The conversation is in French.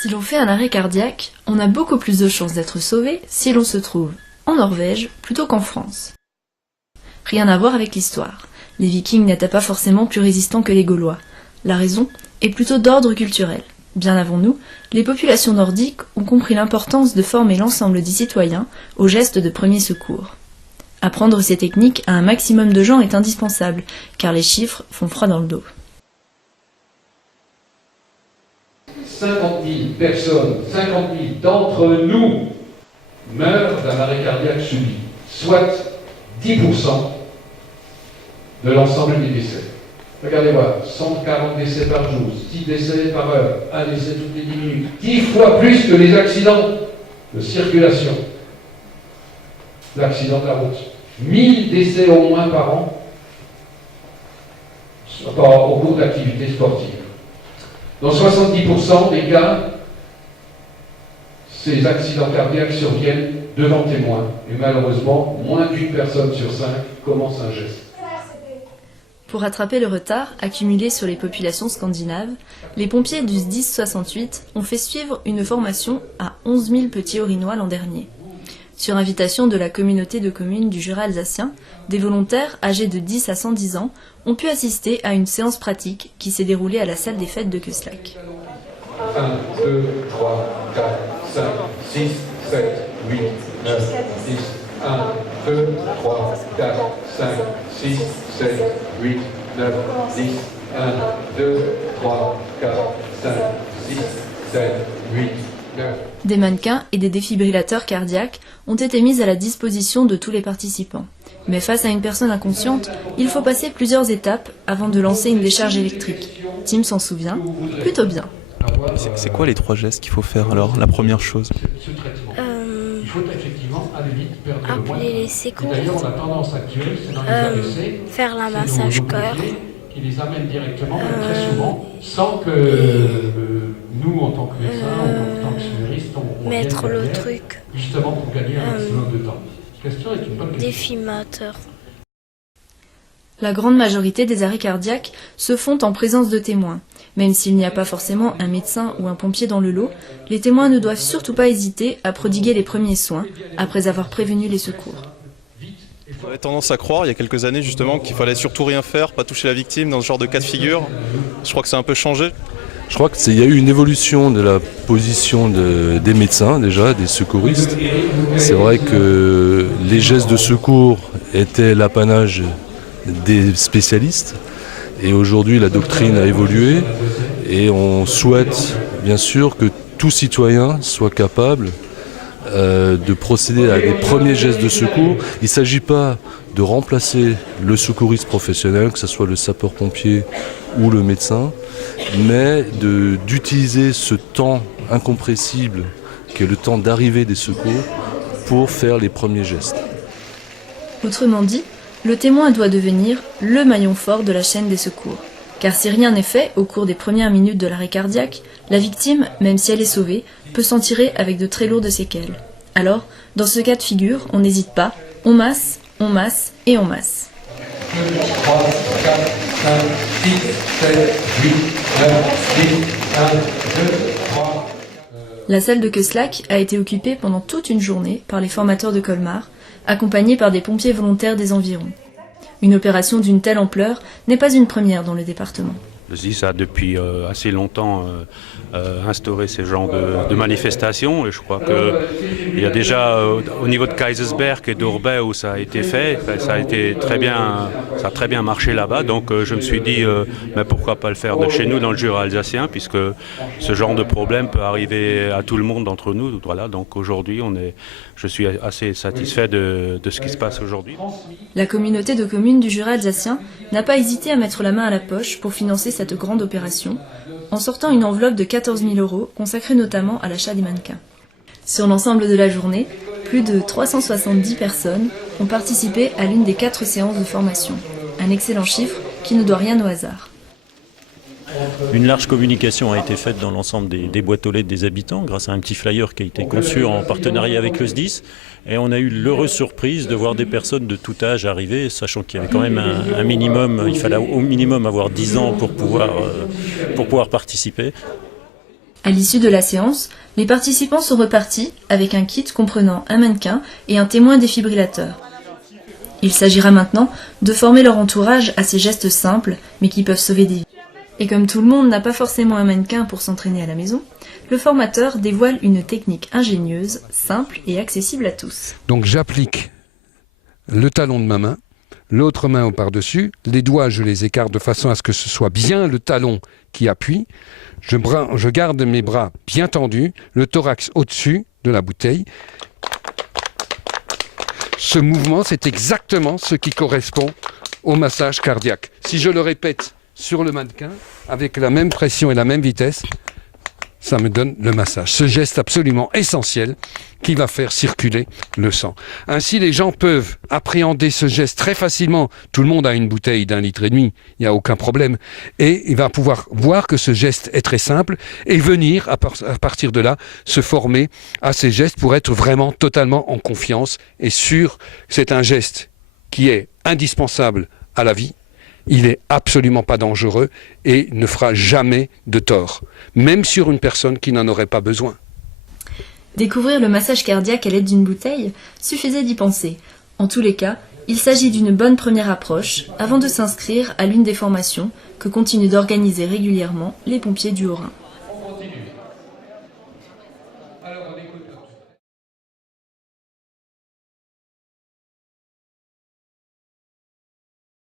Si l'on fait un arrêt cardiaque, on a beaucoup plus de chances d'être sauvé si l'on se trouve en Norvège plutôt qu'en France. Rien à voir avec l'histoire. Les Vikings n'étaient pas forcément plus résistants que les Gaulois. La raison est plutôt d'ordre culturel. Bien avant nous, les populations nordiques ont compris l'importance de former l'ensemble des citoyens aux gestes de premier secours. Apprendre ces techniques à un maximum de gens est indispensable, car les chiffres font froid dans le dos. 50 000 personnes, 50 000 d'entre nous meurent d'un arrêt cardiaque subit, soit 10% de l'ensemble des décès. Regardez voir, 140 décès par jour, 6 décès par heure, 1 décès toutes les 10 minutes, 10 fois plus que les accidents de circulation, l'accident de la route. 1000 décès au moins par an au cours d'activités sportives. Dans 70% des cas, ces accidents cardiaques surviennent devant témoins. Et malheureusement, moins d'une personne sur 5 commence un geste. Pour rattraper le retard accumulé sur les populations scandinaves, les pompiers du SDIS 68 ont fait suivre une formation à 11 000 petits Orinois l'an dernier. Sur invitation de la communauté de communes du Jura alsacien, des volontaires âgés de 10 à 110 ans ont pu assister à une séance pratique qui s'est déroulée à la salle des fêtes de Köslak. 1, 2, 3, 4, 5, 6, 7, 8, 9, 10. 1, 2, 3, 4, 5, 6, 7, 8, 9, 10. 1, 2, 3, 4, 5, 6, 7, 8, 9. Des mannequins et des défibrillateurs cardiaques ont été mis à la disposition de tous les participants. Mais face à une personne inconsciente, il faut passer plusieurs étapes avant de lancer une décharge électrique. Tim s'en souvient plutôt bien. C'est quoi les 3 gestes qu'il faut faire alors, la première chose? Appeler les secours, faire la massage cœur, qui les amène directement, très souvent, sans que nous, en tant que médecins, en tant que scénaristes, on mettre le truc, justement pour gagner un maximum de temps. Cette question est une bonne question. défimateur. La grande majorité des arrêts cardiaques se font en présence de témoins. Même s'il n'y a pas forcément un médecin ou un pompier dans le lot, les témoins ne doivent surtout pas hésiter à prodiguer les premiers soins après avoir prévenu les secours. On avait tendance à croire il y a quelques années justement qu'il fallait surtout rien faire, pas toucher la victime dans ce genre de cas de figure. Je crois que ça a un peu changé. Je crois qu'il y a eu une évolution de la position des médecins déjà, des secouristes. C'est vrai que les gestes de secours étaient l'apanage des spécialistes et aujourd'hui la doctrine a évolué et on souhaite bien sûr que tout citoyen soit capable de procéder à des premiers gestes de secours. Il ne s'agit pas de remplacer le secouriste professionnel, que ce soit le sapeur-pompier ou le médecin, mais d'utiliser ce temps incompressible qui est le temps d'arrivée des secours pour faire les premiers gestes. Autrement dit, le témoin doit devenir le maillon fort de la chaîne des secours. Car si rien n'est fait au cours des premières minutes de l'arrêt cardiaque, la victime, même si elle est sauvée, peut s'en tirer avec de très lourdes séquelles. Alors, dans ce cas de figure, on n'hésite pas, on masse et on masse. 2, 3, 4, 5, 6, 7, 8, 9, 10, 1, 2, 3. La salle de Köslak a été occupée pendant toute une journée par les formateurs de Colmar, accompagnés par des pompiers volontaires des environs. Une opération d'une telle ampleur n'est pas une première dans le département. Le SDIS a depuis assez longtemps instauré ce genre de manifestations et je crois qu'il y a déjà au niveau de Kaisersberg et d'Orbay où ça a été fait, ça a très bien marché là-bas, donc je me suis dit mais pourquoi pas le faire de chez nous dans le Jura alsacien puisque ce genre de problème peut arriver à tout le monde d'entre nous, voilà, donc aujourd'hui je suis assez satisfait de ce qui se passe aujourd'hui. La communauté de communes du Jura alsacien n'a pas hésité à mettre la main à la poche pour financer cette grande opération, en sortant une enveloppe de 14 000 € consacrée notamment à l'achat des mannequins. Sur l'ensemble de la journée, plus de 370 personnes ont participé à l'une des 4 séances de formation. Un excellent chiffre qui ne doit rien au hasard. Une large communication a été faite dans l'ensemble des boîtes aux lettres des habitants grâce à un petit flyer qui a été conçu en partenariat avec le SDIS. Et on a eu l'heureuse surprise de voir des personnes de tout âge arriver, sachant qu'il y avait quand même un minimum, il fallait au minimum avoir 10 ans pour pouvoir participer. À l'issue de la séance, les participants sont repartis avec un kit comprenant un mannequin et un témoin défibrillateur. Il s'agira maintenant de former leur entourage à ces gestes simples, mais qui peuvent sauver des vies. Et comme tout le monde n'a pas forcément un mannequin pour s'entraîner à la maison, le formateur dévoile une technique ingénieuse, simple et accessible à tous. Donc j'applique le talon de ma main, l'autre main au par-dessus, les doigts je les écarte de façon à ce que ce soit bien le talon qui appuie. Je garde mes bras bien tendus, le thorax au-dessus de la bouteille. Ce mouvement, c'est exactement ce qui correspond au massage cardiaque. Si je le répète sur le mannequin, avec la même pression et la même vitesse, ça me donne le massage. Ce geste absolument essentiel qui va faire circuler le sang. Ainsi, les gens peuvent appréhender ce geste très facilement. Tout le monde a une bouteille d'1,5 litre, il n'y a aucun problème. Et il va pouvoir voir que ce geste est très simple et venir, à partir de là, se former à ces gestes pour être vraiment totalement en confiance et sûr que c'est un geste qui est indispensable à la vie. Il n'est absolument pas dangereux et ne fera jamais de tort, même sur une personne qui n'en aurait pas besoin. Découvrir le massage cardiaque à l'aide d'une bouteille, suffisait d'y penser. En tous les cas, il s'agit d'une bonne première approche avant de s'inscrire à l'une des formations que continuent d'organiser régulièrement les pompiers du Haut-Rhin.